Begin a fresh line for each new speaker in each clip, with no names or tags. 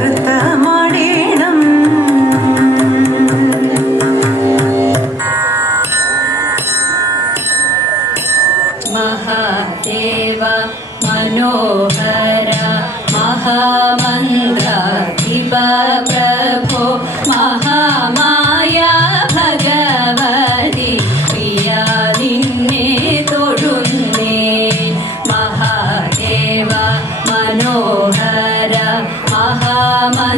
करता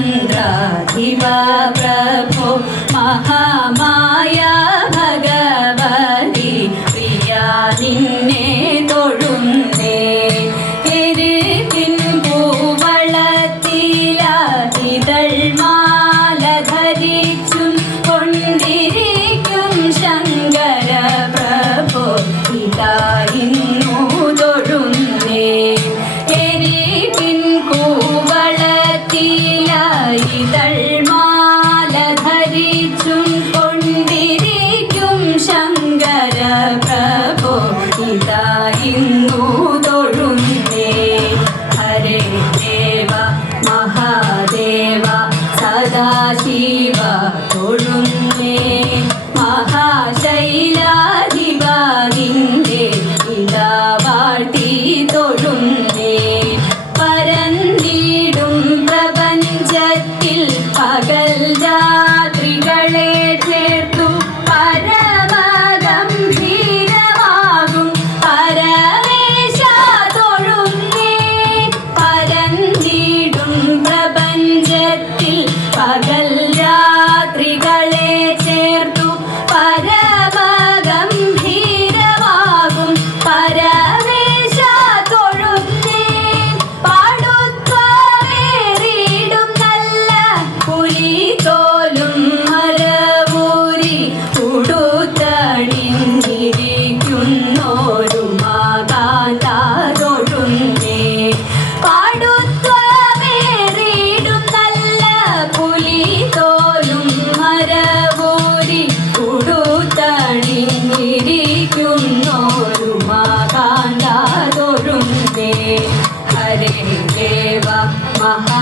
महामन्त्राधिवा प्रभो महामाया भगवती प्रिया निन्ने வாழ்த்தி தொழு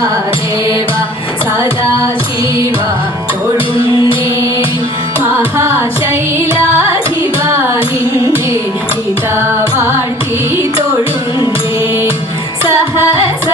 മഹാദേവ സദാശിവ തൊഴുന്നേ മഹാശൈലാധിപ നിന്നെ ഇതാ വാഴ്ത്തി തൊഴുന്നേ സഹസ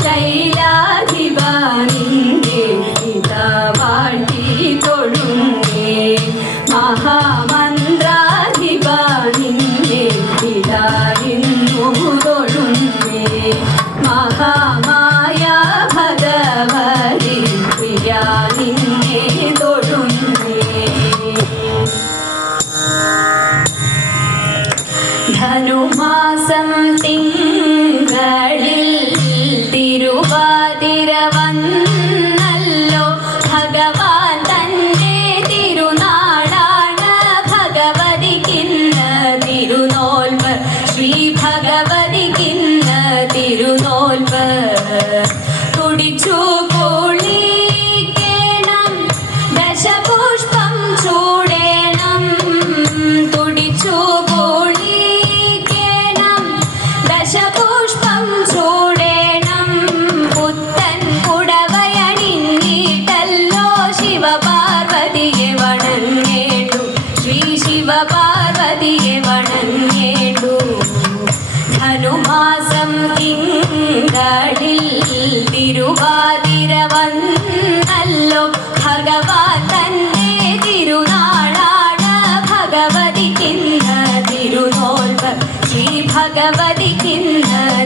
മഹാശൈലാധിപ നിന്റെ ഇതാ വാഴ ധനുമാസം തിങ്കളിൽ തിരുവാതിരവ ഭഗവതി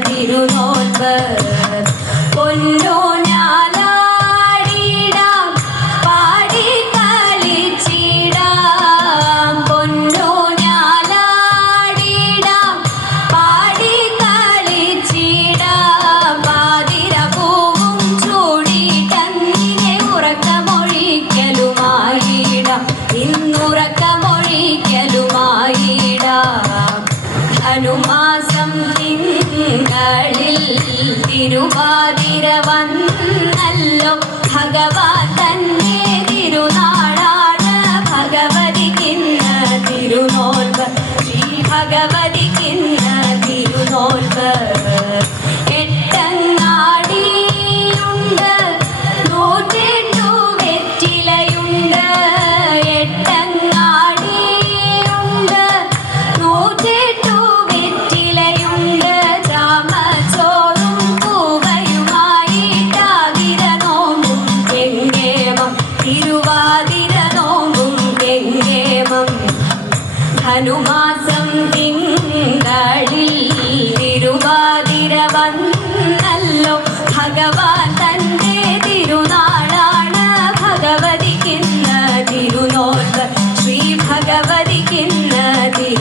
തിരുനോൽവ് പൊന്നോ ഭഗവതിക്കിന്ന തിരുവാതിര വന്നല്ലോ ഭഗവാൻ തന്നെ തിരുനാടാണ്. ഭഗവതിക്കിന്ന് തിരുനോൽവ്. ശ്രീ ഭഗവതി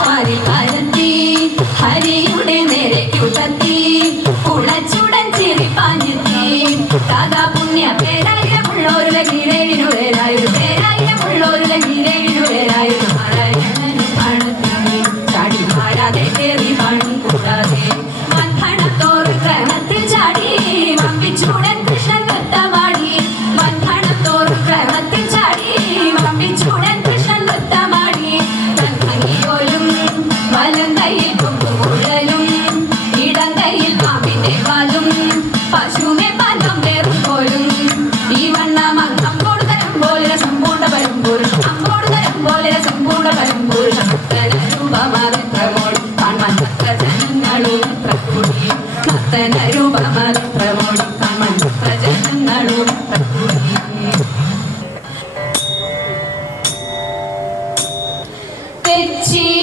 പാതിൽ പരത്തി ഹരിയുടെ നിരക്കുടത്തി കുളച്ചുടൻ ചെറിപ്പാഞ്ഞെത്തി താതാ sentir.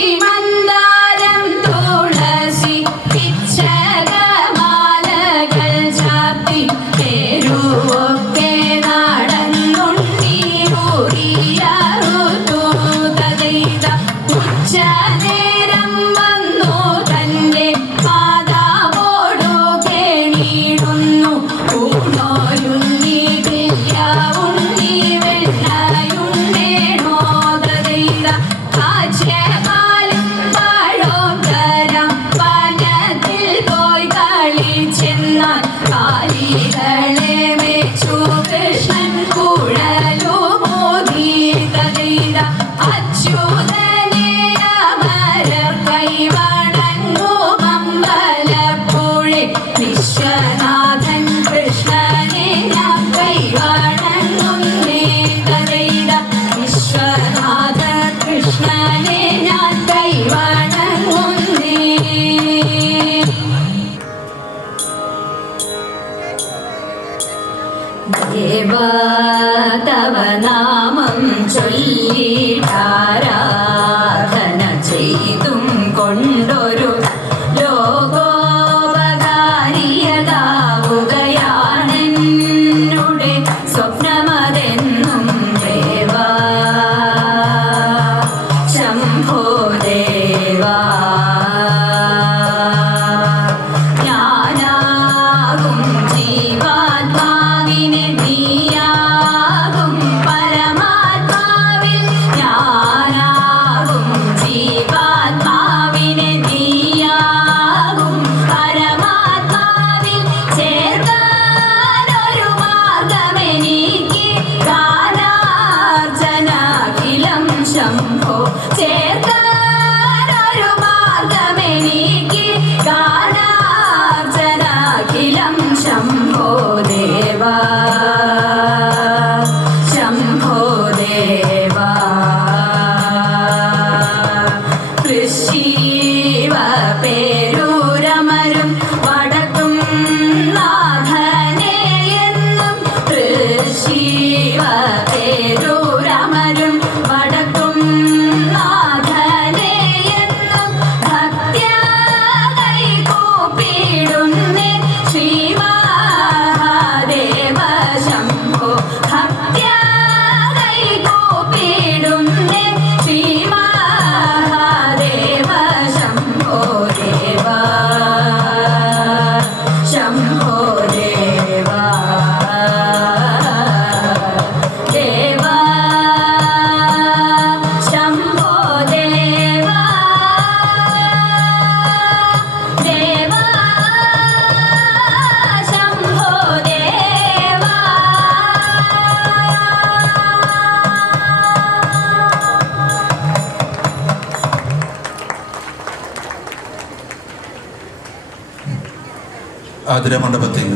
ആതിര മണ്ഡപത്തിൽ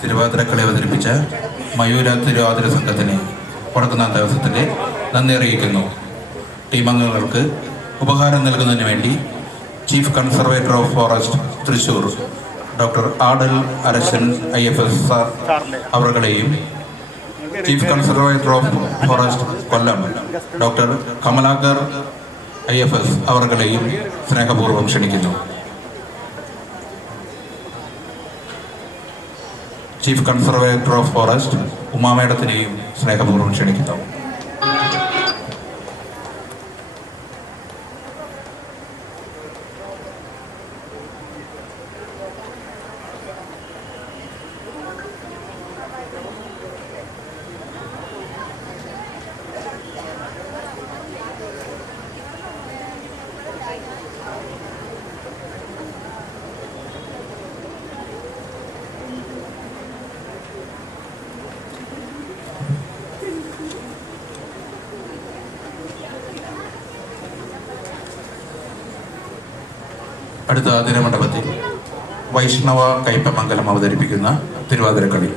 തിരുവാതിരക്കളി അവതരിപ്പിച്ച മയൂര തിരുവാതിര സംഘത്തിന് വടക്കുന്നാം ദിവസത്തിന്റെ നന്ദി അറിയിക്കുന്നു. ടീം അംഗങ്ങൾക്ക് ഉപഹാരം നൽകുന്നതിന് വേണ്ടി chief conservator of forest Thrissur doctor Adal Arasan I F S sir അവരുടെയും chief conservator of forest Kollam doctor Kamalakar I F S അവരുടെയും സ്നേഹപൂർവം ക്ഷണിക്കുന്നു. ചീഫ് കൺസർവേറ്റർ ഓഫ് ഫോറസ്റ്റ് ഉമാമേടത്തിനെയും സ്നേഹപൂർവം ക്ഷണിക്കുന്നു. അടുത്ത ആതിരമണ്ഡപത്തിൽ വൈഷ്ണവ കൈപ്പമംഗലം അവതരിപ്പിക്കുന്ന തിരുവാതിരക്കളി.